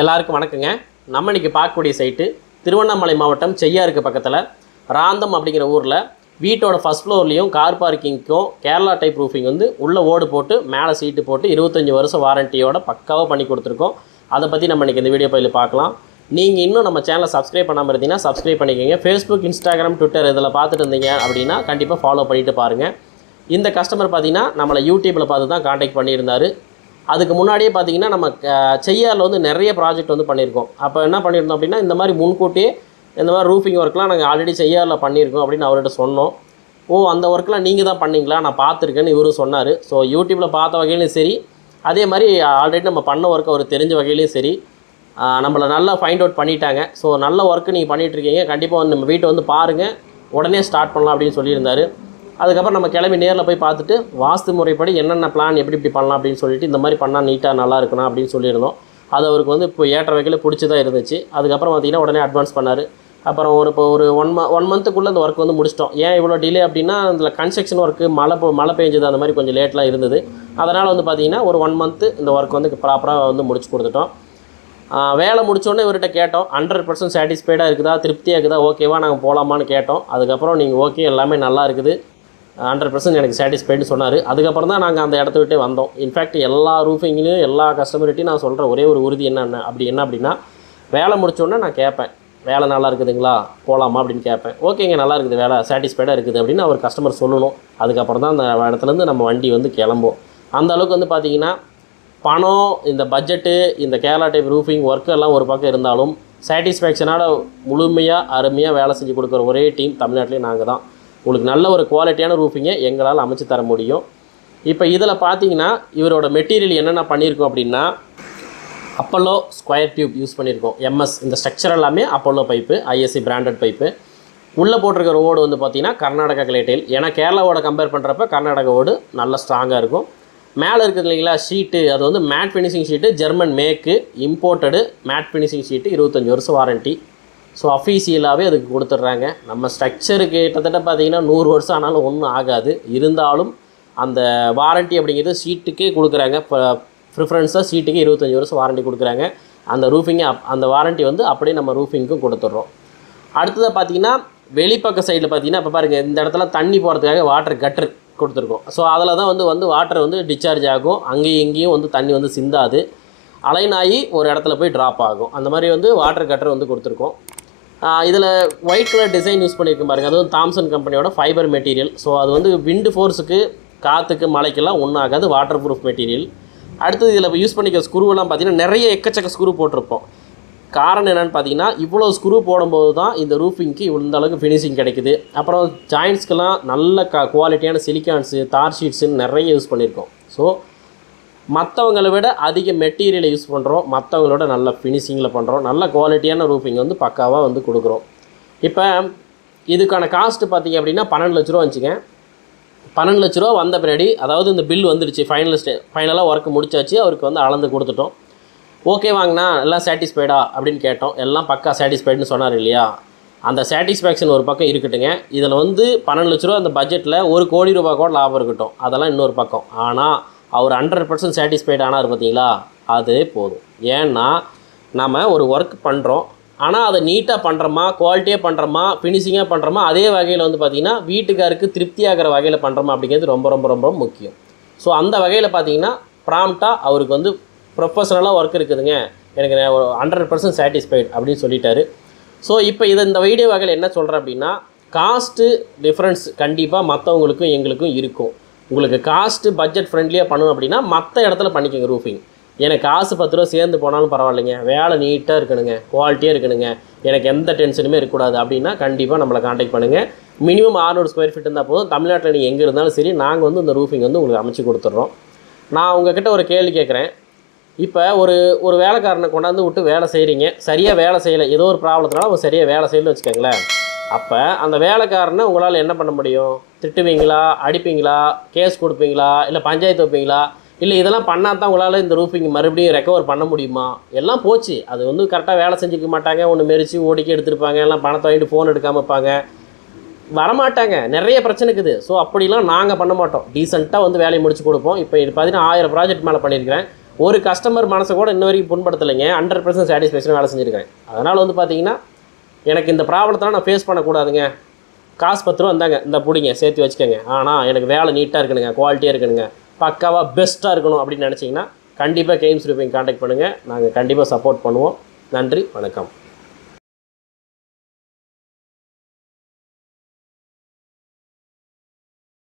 எல்லாருக்கும் வணக்கங்க. நம்ம இன்னைக்கு பார்க்கக்கூடிய சைட்டு திருவண்ணாமலை மாவட்டம் செய்யாருக்கு பக்கத்தில் ராந்தம் அப்படிங்கிற ஊரில் வீட்டோட ஃபர்ஸ்ட் ஃப்ளோர்லேயும் கார் பார்க்கிங்க்கும் கேரளா டைப் ரூஃபிங் வந்து உள்ளே ஓடு போட்டு மேலே சீட்டு போட்டு 25 வருஷம் வாரண்டியோட பக்காவாக பண்ணி கொடுத்துருக்கோம். அதை பற்றி நம்ம இன்றைக்கி இந்த வீடியோ பதிவில் பார்க்கலாம். நீங்கள் இன்னும் நம்ம சேனலை சப்ஸ்கிரைப் பண்ணாமல் இருந்தீங்கன்னா சப்ஸ்கிரைப் பண்ணிக்கோங்க. ஃபேஸ்புக், இன்ஸ்டாகிராம், ட்விட்டர் இதில் பார்த்துட்டு இருந்தீங்க அப்படின்னா கண்டிப்பாக ஃபாலோ பண்ணிவிட்டு பாருங்கள். இந்த கஸ்டமர் பார்த்திங்கன்னா நம்மளை யூடியூப்பில் பார்த்து தான் காண்டாக்ட் பண்ணியிருந்தார். அதுக்கு முன்னாடியே பார்த்தீங்கன்னா நம்ம செய்யாரில் வந்து நிறைய ப்ராஜெக்ட் வந்து பண்ணியிருக்கோம். அப்போ என்ன பண்ணியிருந்தோம் அப்படின்னா இந்த மாதிரி முன்கூட்டியே இந்த மாதிரி ரூஃபிங் ஒர்க்லாம் நாங்கள் ஆல்ரெடி செய்யாரில் பண்ணியிருக்கோம் அப்படின்னு அவர்கிட்ட சொன்னோம். அந்த ஒர்க்லாம் நீங்கள் தான் பண்ணிங்களா, நான் பார்த்துருக்கேன்னு இவரும் சொன்னார். ஸோ யூடியூப்பில் பார்த்த வகையிலையும் சரி, அதே மாதிரி ஆல்ரெடி நம்ம பண்ண ஒர்க் அவர் தெரிஞ்ச வகையிலையும் சரி நம்மளை நல்லா ஃபைண்ட் அவுட் பண்ணிட்டாங்க. ஸோ நல்ல ஒர்க்கு நீங்கள் பண்ணிகிட்ருக்கீங்க, கண்டிப்பாக வந்து நம்ம வீட்டை வந்து பாருங்கள், உடனே ஸ்டார்ட் பண்ணலாம் அப்படின்னு சொல்லியிருந்தார். அதுக்கப்புறம் நம்ம கிளம்பி நேரில் போய் பார்த்துட்டு வாஸ்து முறைப்படி என்னென்ன பிளான் எப்படி பண்ணலாம் அப்படின்னு சொல்லிட்டு இந்த மாதிரி பண்ணால் நீட்டாக நல்லா இருக்கணும் அப்படின்னு சொல்லியிருந்தோம். அது அவருக்கு வந்து இப்போ ஏற்ற வகையில் பிடிச்சி தான் இருந்துச்சு. அதுக்கப்புறம் பார்த்திங்கன்னா உடனே அட்வான்ஸ் பண்ணார். அப்புறம் இப்போ ஒரு ஒன் மந்த்துக்குள்ளே அந்த ஒர்க் வந்து முடிச்சிட்டோம். ஏன் இவ்வளோ டிலே அப்படின்னா அதில் கன்ஸ்ட்ரக்ஷன் ஒர்க்கு மழை பெஞ்சது, அந்த மாதிரி கொஞ்சம் லேட்லாம் இருந்தது. அதனால் வந்து பார்த்திங்கன்னா ஒரு 1 மந்த்து இந்த ஒர்க் வந்து ப்ராப்பராக வந்து முடிச்சு கொடுத்துட்டோம். வேலை முடித்தோடனே இவர்கிட்ட கேட்டோம், 100% சாட்டிஸ்ஃபைடாக இருக்குதா, திருப்தியாக இருக்குதா, ஓகேவா நாங்கள் போகலாமான்னு கேட்டோம். அதுக்கப்புறம் நீங்கள் ஓகே எல்லாமே நல்லா இருக்குது, 100% எனக்கு சாட்டிஸ்ஃபைடுன்னு சொன்னார். அதுக்கப்புறம் தான் நாங்கள் அந்த இடத்த விட்டே வந்தோம். இன்ஃபேக்ட் எல்லா ரூஃபிங்லேயும் எல்லா கஸ்டமர்கிட்டையும் நான் சொல்கிற ஒரே ஒரு உறுதி என்ன அப்படின்னா வேலை முடித்தோடனே நான் கேட்பேன், வேலை நல்லா இருக்குதுங்களா, போகலாமா அப்படின்னு கேட்பேன். ஓகேங்க நல்லா இருக்குது, வேலை சாட்டிஸ்ஃபைடாக இருக்குது அப்படின்னு அவர் கஸ்டமர் சொல்லணும். அதுக்கப்புறம் தான் அந்த இடத்துலேருந்து நம்ம வண்டி வந்து கிளம்போம். அந்த அளவுக்கு வந்து பார்த்திங்கன்னா பணம், இந்த பட்ஜெட்டு, இந்த கேரளா டைப் ரூஃபிங் ஒர்க்கெல்லாம் ஒரு பக்கம் இருந்தாலும் சாட்டிஸ்ஃபேக்ஷனோட முழுமையாக அருமையாக வேலை செஞ்சு கொடுக்குற ஒரே டீம் தமிழ்நாட்டிலே நாங்கள் தான். உங்களுக்கு நல்ல ஒரு குவாலிட்டியான ரூஃபிங்கை எங்களால் அமைச்சு தர முடியும். இப்போ இதில் பார்த்தீங்கன்னா இவரோட மெட்டீரியல் என்னென்ன பண்ணியிருக்கோம் அப்படின்னா அப்பல்லோ ஸ்கொயர் டியூப் யூஸ் பண்ணியிருக்கோம். எம்எஸ் இந்த ஸ்ட்ரக்சர் எல்லாமே Apollo pipe, ISC branded pipe. உள்ளே போட்டிருக்கிற ஓடு வந்து பார்த்திங்கன்னா கர்நாடகா கிளேட்டைல். ஏன்னா கேரளாவோட கம்பேர் பண்ணுறப்ப கர்நாடகா ஓடு நல்ல ஸ்ட்ராங்காக இருக்கும். மேலே இருக்குது இல்லைங்களா ஷீட்டு, அது வந்து matte finishing sheet, German make, imported matte finishing sheet, 25 வருஷம் வாரண்ட்டி. ஸோ அஃபீஷியலாகவே அதுக்கு கொடுத்துட்றாங்க. நம்ம ஸ்ட்ரக்சருக்கு கிட்டத்தட்ட பார்த்திங்கன்னா 100 வருஷம் ஆனாலும் ஒன்றும் ஆகாது. இருந்தாலும் அந்த வாரண்ட்டி அப்படிங்கிறது ஷீட்டுக்கே கொடுக்குறாங்க. இப்போ ப்ரிஃபரன்ஸாக ஷீட்டுக்கு 25 வருஷம் வாரண்ட்டி கொடுக்குறாங்க. அந்த ரூஃபிங்கை அந்த வாரண்ட்டி வந்து அப்படியே நம்ம ரூஃபிங்க்கும் கொடுத்துட்றோம். அடுத்ததாக பார்த்திங்கன்னா வெளிப்பக்க சைடில் பார்த்திங்கன்னா இப்போ பாருங்கள், இந்த இடத்துல தண்ணி போகிறதுக்காக வாட்டர் கட்டர் கொடுத்துருக்கோம். ஸோ அதில் தான் வந்து வாட்டர் வந்து டிஸ்சார்ஜ் ஆகும். அங்கேயும் இங்கேயும் வந்து தண்ணி வந்து சிந்தாது, அலைன் ஆகி ஒரு இடத்துல போய் ட்ராப் ஆகும். அந்த மாதிரி வந்து வாட்டர் கட்டர் வந்து கொடுத்துருக்கோம். இதில் ஒயிட் கலர் டிசைன் யூஸ் பண்ணியிருக்கேன் பாருங்கள், அது வந்து தாம்சன் கம்பெனியோட ஃபைபர் மெட்டீரியல். ஸோ அது வந்து விண்டு ஃபோர்ஸுக்கு, காற்றுக்கு, மழைக்கெல்லாம் ஒன்றும் ஆகாது, வாட்டர் ப்ரூஃப் மெட்டீரியல். அடுத்தது இதில் யூஸ் பண்ணிக்க ஸ்க்ரூவெல்லாம் பார்த்திங்கன்னா நிறைய எக்கச்சக்க ஸ்க்ரூ போட்டிருப்போம். காரணம் என்னென்னு பார்த்தீங்கன்னா இவ்வளோ ஸ்க்ரூ போடும்போது தான் இந்த ரூஃபிங்க்கு இந்த அளவுக்கு ஃபினிஷிங் கிடைக்குது. அப்புறம் ஜாயின்ட்ஸ்க்கெல்லாம் நல்ல குவாலிட்டியான சிலிக்கான்ஸு, தார் ஷீட்ஸுன்னு நிறைய யூஸ் பண்ணியிருக்கோம். ஸோ மற்றவங்களை விட அதிக மெட்டீரியலை யூஸ் பண்ணுறோம், மற்றவங்களோட நல்ல ஃபினிஷிங்கில் பண்ணுறோம், நல்ல குவாலிட்டியான ரூஃபிங் வந்து பக்காவாக வந்து கொடுக்குறோம். இப்போ இதுக்கான காஸ்ட்டு பார்த்திங்க அப்படின்னா 12 லட்ச ரூபா வந்துச்சுங்க. 12 லட்ச ரூபா வந்த பின்னாடி, அதாவது இந்த பில் வந்துடுச்சு, ஃபைனலாக ஒர்க்கு முடிச்சாச்சு, அவருக்கு வந்து அளந்து கொடுத்துட்டோம். ஓகே வாங்கினா எல்லாம் சாட்டிஸ்ஃபைடா அப்படின்னு கேட்டோம். எல்லாம் பக்கா சாட்டிஸ்ஃபைடுன்னு சொன்னார் இல்லையா. அந்த சாட்டிஸ்ஃபேக்ஷன் ஒரு பக்கம் இருக்கட்டுங்க. இதில் வந்து 12 லட்ச ரூபா அந்த பட்ஜெட்டில் 1 கோடி ரூபா கூட லாபம் இருக்கட்டும், அதெல்லாம் இன்னொரு பக்கம். ஆனால் அவர் 100% சாட்டிஸ்ஃபைட் ஆனார் பார்த்தீங்களா, அது போதும். ஏன்னா நம்ம ஒரு ஒர்க் பண்ணுறோம், ஆனால் அதை நீட்டாக பண்ணுறோமா, குவாலிட்டியாக பண்ணுறோமா, ஃபினிஷிங்காக பண்ணுறோமா, அதே வகையில் வந்து பார்த்திங்கன்னா வீட்டுக்காருக்கு திருப்தியாகிற வகையில் பண்ணுறோமா அப்படிங்கிறது ரொம்ப ரொம்ப ரொம்ப முக்கியம். ஸோ அந்த வகையில் பார்த்திங்கன்னா ப்ராம்ப்டாக அவருக்கு வந்து ப்ரொஃபஷனலாக ஒர்க் இருக்குதுங்க, எனக்கு 100% சாட்டிஸ்ஃபைட் அப்படின்னு சொல்லிட்டாரு. ஸோ இப்போ இந்த வீடியோ வகையில் என்ன சொல்கிறேன் அப்படின்னா, காஸ்ட்டு டிஃப்ரென்ஸ் கண்டிப்பாக மற்றவங்களுக்கும் எங்களுக்கும் இருக்கும். உங்களுக்கு காஸ்ட்டு பட்ஜெட் ஃப்ரெண்ட்லியாக பண்ணணும் அப்படின்னா மற்ற இடத்துல பண்ணிக்கோங்க ரூஃபிங். எனக்கு காசு 10 ரூபா சேர்ந்து போனாலும் பரவாயில்லைங்க, வேலை நீட்டாக இருக்கணுங்க, குவாலிட்டியாக இருக்கணுங்க, எனக்கு எந்த டென்ஷனுமே இருக்கக்கூடாது அப்படின்னா கண்டிப்பாக நம்மளை காண்டாக்ட் பண்ணுங்கள். மினிமம் 600 ஸ்கொயர் ஃபீட் இருந்தால் போதும். தமிழ்நாட்டில் நீங்கள் எங்கே இருந்தாலும் சரி, நாங்கள் வந்து இந்த ரூஃபிங் வந்து உங்களுக்கு அமைச்சு கொடுத்துட்றோம். நான் உங்ககிட்ட ஒரு கேள்வி கேட்குறேன். இப்போ ஒரு வேலைக்காரனை கொண்டாந்து விட்டு வேலை செய்கிறீங்க, சரியாக வேலை செய்யலை, ஏதோ ஒரு ப்ராப்ளத்தினால அவங்க சரியாக வேலை செய்யலன்னு வச்சுக்கோங்களேன். அப்போ அந்த வேலைக்காரனை உங்களால் என்ன பண்ண முடியும்? திட்டுவீங்களா, அடிப்பீங்களா, கேஸ் கொடுப்பீங்களா, இல்லை பஞ்சாயத்து வைப்பீங்களா, இல்லை இதெல்லாம் பண்ணால் தான் உங்களால் இந்த ரூஃபிங் மறுபடியும் ரெக்கவர் பண்ண முடியுமா? எல்லாம் போச்சு. அது வந்து கரெக்டாக வேலை செஞ்சுக்க மாட்டாங்க, ஒன்று மெரிச்சு ஓடிக்கி எடுத்துருப்பாங்க, எல்லாம் பணத்தை வாங்கிட்டு ஃபோன் எடுக்காமல் வைப்பாங்க, வரமாட்டாங்க, நிறைய பிரச்சனை இருக்குது. ஸோ அப்படிலாம் நாங்கள் பண்ண மாட்டோம், டீசெண்டாக வந்து வேலையை முடிச்சு கொடுப்போம். இப்போ இது பார்த்தீங்கன்னா 1000 ப்ராஜெக்ட் மேலே பண்ணியிருக்கிறேன். ஒரு கஸ்டமர் மனசை கூட இன்ன வரைக்கும் புண்படுத்தலைங்க. 100% சாட்டிஸ்ஃபேக்ஷன் வேலை செஞ்சுருக்கேன். அதனால் வந்து பார்த்தீங்கன்னா எனக்கு இந்த ப்ராப்ளத்தெல்லாம் நான் ஃபேஸ் பண்ணக்கூடாதுங்க. காசு 10 ரூபா இருந்தாங்க, இந்த பிடிங்க சேர்த்து வச்சுக்கோங்க. ஆனால் எனக்கு வேலை நீட்டாக இருக்கணுங்க, குவாலிட்டியாக இருக்கணுங்க, பக்காவாக பெஸ்ட்டாக இருக்கணும் அப்படின்னு நினச்சிங்கன்னா கண்டிப்பாக கேஎம்சி ரூஃபிங் கான்டாக்ட் பண்ணுங்கள். நாங்கள் கண்டிப்பாக சப்போர்ட் பண்ணுவோம். நன்றி, வணக்கம்.